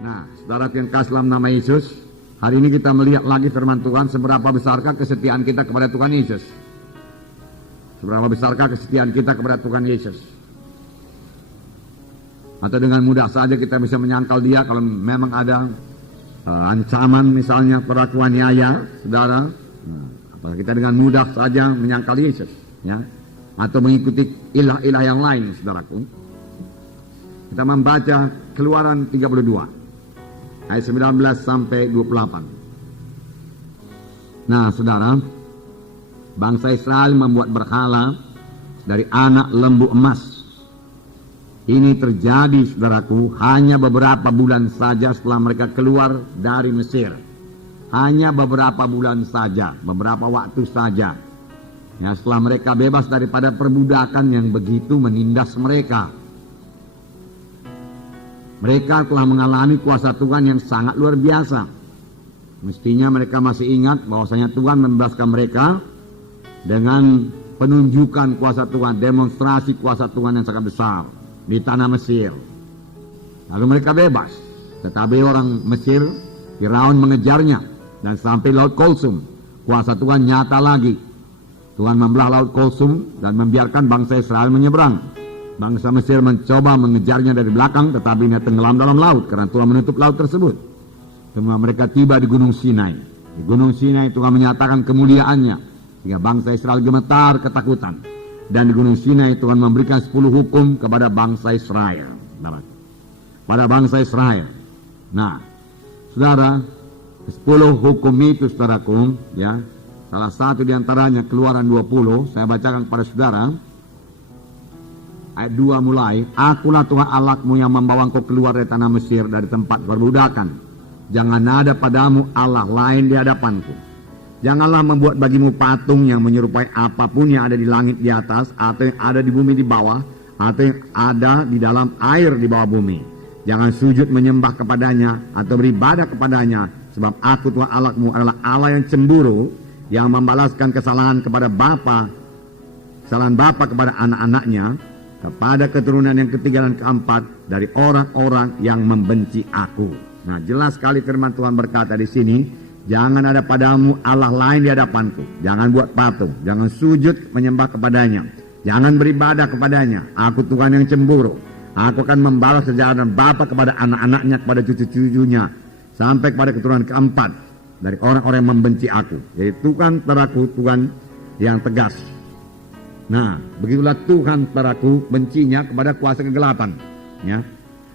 Nah, saudara yang kasih dalam nama Yesus, hari ini kita melihat lagi firman Tuhan, seberapa besarkah kesetiaan kita kepada Tuhan Yesus. Seberapa besarkah kesetiaan kita kepada Tuhan Yesus. Atau dengan mudah saja kita bisa menyangkal dia kalau memang ada ancaman misalnya perlakuan niaya, saudara. Nah, kita dengan mudah saja menyangkal Yesus, ya, atau mengikuti ilah-ilah yang lain, saudaraku. Kita membaca Keluaran 32 ayat 19 sampai 28. Nah, saudara, bangsa Israel membuat berhala dari anak lembu emas. Ini terjadi, saudaraku, hanya beberapa bulan saja setelah mereka keluar dari Mesir. Hanya beberapa bulan saja, beberapa waktu saja. Ya, setelah mereka bebas daripada perbudakan yang begitu menindas mereka. Mereka telah mengalami kuasa Tuhan yang sangat luar biasa. Mestinya mereka masih ingat bahwasanya Tuhan membebaskan mereka dengan penunjukan kuasa Tuhan, demonstrasi kuasa Tuhan yang sangat besar di tanah Mesir. Lalu mereka bebas, tetapi orang Mesir, Firaun mengejarnya dan sampai Laut Kulsum. Kuasa Tuhan nyata lagi. Tuhan membelah Laut Kulsum dan membiarkan bangsa Israel menyeberang. Bangsa Mesir mencoba mengejarnya dari belakang, tetapi dia tenggelam dalam laut karena Tuhan menutup laut tersebut. Semua mereka tiba di Gunung Sinai. Di Gunung Sinai Tuhan menyatakan kemuliaannya sehingga bangsa Israel gemetar ketakutan. Dan di Gunung Sinai Tuhan memberikan 10 hukum kepada bangsa Israel. Pada bangsa Israel. Nah, saudara, 10 hukum itu, saudaraku, ya, salah satu diantaranya Keluaran 20, saya bacakan kepada saudara. Ayat 2 mulai, Akulah Tuhan Allahmu yang membawa engkau keluar dari tanah Mesir, dari tempat perbudakan. Jangan ada padamu Allah lain di hadapanku. Janganlah membuat bagimu patung yang menyerupai apapun yang ada di langit di atas, atau yang ada di bumi di bawah, atau yang ada di dalam air di bawah bumi. Jangan sujud menyembah kepadanya, atau beribadah kepadanya, sebab aku Tuhan Allahmu adalah Allah yang cemburu, yang membalaskan kesalahan kepada kesalahan bapa kepada anak-anaknya, kepada keturunan yang ketiga dan keempat dari orang-orang yang membenci aku. Nah, jelas sekali firman Tuhan berkata di sini, jangan ada padamu Allah lain di hadapanku. Jangan buat patung, jangan sujud menyembah kepadanya, jangan beribadah kepadanya. Aku Tuhan yang cemburu. Aku akan membalas kejahatan bapa kepada anak-anaknya, kepada cucu-cucunya, sampai kepada keturunan keempat dari orang-orang yang membenci aku. Jadi Tuhan teraku, Tuhan yang tegas. Nah, begitulah Tuhan teraku bencinya kepada kuasa kegelapan, ya,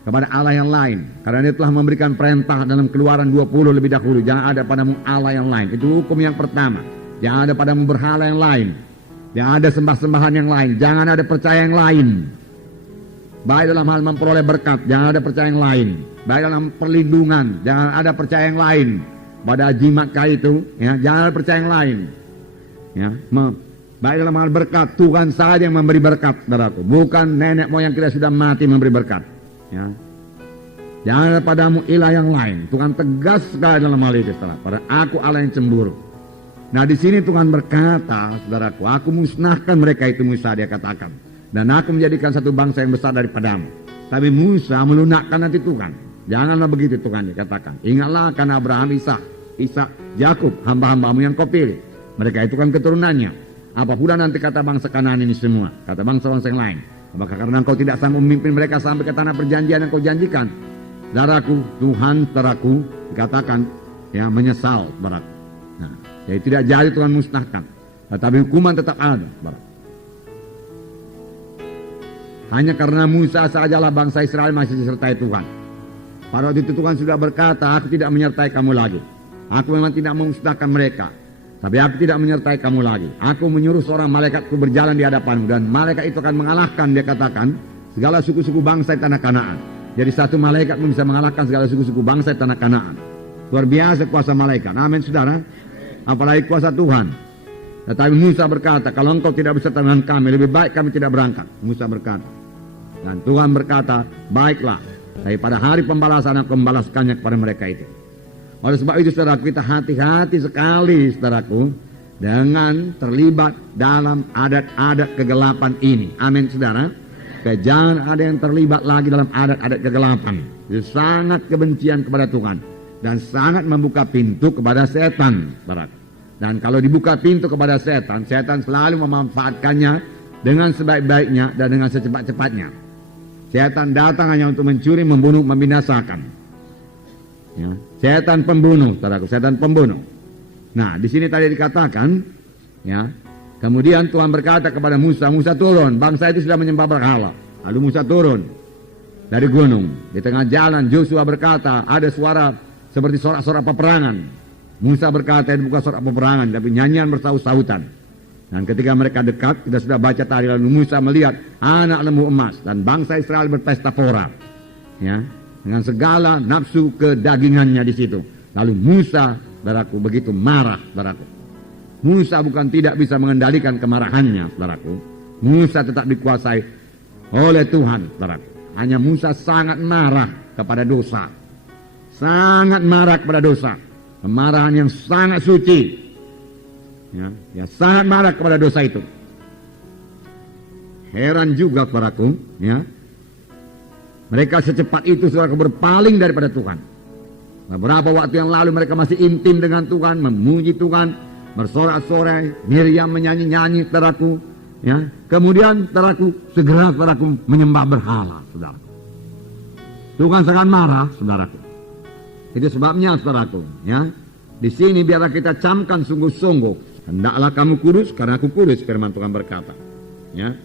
kepada Allah yang lain. Karena dia telah memberikan perintah dalam Keluaran 20 lebih dahulu, jangan ada padamu Allah yang lain. Itu hukum yang pertama. Jangan ada padamu berhala yang lain. Jangan ada sembah-sembahan yang lain. Jangan ada percaya yang lain. Baik dalam hal memperoleh berkat, jangan ada percaya yang lain. Baik dalam perlindungan, jangan ada percaya yang lain. Pada jimat itu, ya, jangan ada percaya yang lain. Ya, baik dalam hal berkat, Tuhan saja yang memberi berkat, saudaraku. Bukan nenek moyang kita sudah mati memberi berkat. Ya. Jangan ada padamu ilah yang lain. Tuhan tegas sekali dalam hal itu, saudara. Pada aku Allah yang cemburu. Nah, di sini Tuhan berkata, saudaraku, aku musnahkan mereka itu, Musa dia katakan. Dan aku menjadikan satu bangsa yang besar daripadamu. Tapi Musa melunakkan nanti Tuhan. Janganlah begitu Tuhan dia katakan. Ingatlah akan Abraham, Ishak, Yakub, hamba-hambamu yang kau pilih. Mereka itu kan keturunannya. Apa pula nanti kata bangsa Kanaan ini semua, kata bangsa-bangsa yang lain. Apakah karena engkau tidak sanggup memimpin mereka sampai ke tanah perjanjian yang kau janjikan? Saudaraku, Tuhan teraku dikatakan, ya, menyesal, saudaraku. Nah, jadi tidak jadi Tuhan musnahkan, tetapi hukuman tetap ada, saudaraku. Hanya karena Musa sajalah bangsa Israel masih disertai Tuhan. Pada waktu itu Tuhan sudah berkata, aku tidak menyertai kamu lagi. Aku memang tidak memusnahkan mereka, tapi aku tidak menyertai kamu lagi. Aku menyuruh seorang malaikatku berjalan di hadapanmu, dan malaikat itu akan mengalahkan, dia katakan, segala suku-suku bangsa di tanah Kanaan. Jadi satu malaikat pun bisa mengalahkan segala suku-suku bangsa di tanah Kanaan. Luar biasa kuasa malaikat. Amin, saudara. Apalagi kuasa Tuhan. Tetapi Musa berkata, kalau engkau tidak beserta dengan kami, lebih baik kami tidak berangkat. Musa berkata. Dan Tuhan berkata, baiklah, tapi pada hari pembalasan aku membalaskannya kepada mereka itu. Oleh sebab itu, saudaraku, kita hati-hati sekali, saudaraku, dengan terlibat dalam adat-adat kegelapan ini. Amin, saudara. supaya jangan ada yang terlibat lagi dalam adat-adat kegelapan. Itu sangat kebencian kepada Tuhan dan sangat membuka pintu kepada setan, saudaraku. Dan kalau dibuka pintu kepada setan, setan selalu memanfaatkannya dengan sebaik-baiknya dan dengan secepat-cepatnya. Setan datang hanya untuk mencuri, membunuh, membinasakan. Ya, setan pembunuh, saudaraku, setan pembunuh. Nah, di sini tadi dikatakan, ya, kemudian Tuhan berkata kepada Musa, Musa turun, bangsa itu sudah menyembah berhala. Lalu Musa turun dari gunung. Di tengah jalan Joshua berkata, ada suara seperti sorak-sorak peperangan. Musa berkata, itu bukan sorak peperangan, tapi nyanyian bersaut-sautan. Dan ketika mereka dekat, kita sudah baca tadi, lalu Musa melihat anak lembu emas dan bangsa Israel berpesta pora, ya, dengan segala nafsu kedagingannya di situ. Lalu Musa, saudaraku, begitu marah, saudaraku. Musa bukan tidak bisa mengendalikan kemarahannya, saudaraku. Musa tetap dikuasai oleh Tuhan, saudaraku. Hanya Musa sangat marah kepada dosa. Sangat marah kepada dosa. Kemarahan yang sangat suci. Ya, sangat marah kepada dosa itu. Heran juga, saudaraku, ya. Mereka secepat itu, saudaraku, berpaling daripada Tuhan. Beberapa waktu yang lalu mereka masih intim dengan Tuhan, memuji Tuhan, bersorak-sorai, Miriam menyanyi-nyanyi, saudaraku, ya. Kemudian, saudaraku, segera, saudaraku, menyembah berhala, saudaraku. Tuhan sangat marah, saudaraku. Itu sebabnya, saudaraku, ya. Di sini biarlah kita camkan sungguh-sungguh. Hendaklah kamu kudus karena aku kudus, firman Tuhan berkata. Ya.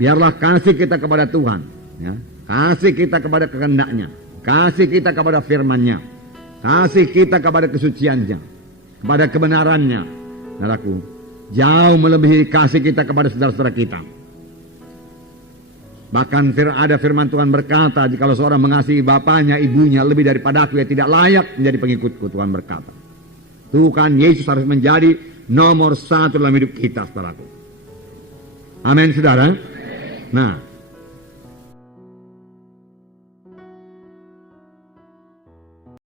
Biarlah kasih kita kepada Tuhan, ya. Kasih kita kepada kehendaknya, kasih kita kepada firman-Nya, kasih kita kepada kesuciannya, kepada kebenarannya. Saudaraku, jauh melebihi kasih kita kepada saudara-saudara kita. Bahkan ada firman Tuhan berkata, jikalau seorang mengasihi bapaknya, ibunya lebih daripada aku, ia tidak layak menjadi pengikutku, Tuhan berkata. Tuhan Yesus harus menjadi nomor satu dalam hidup kita, saudaraku. Amin, saudara. Nah,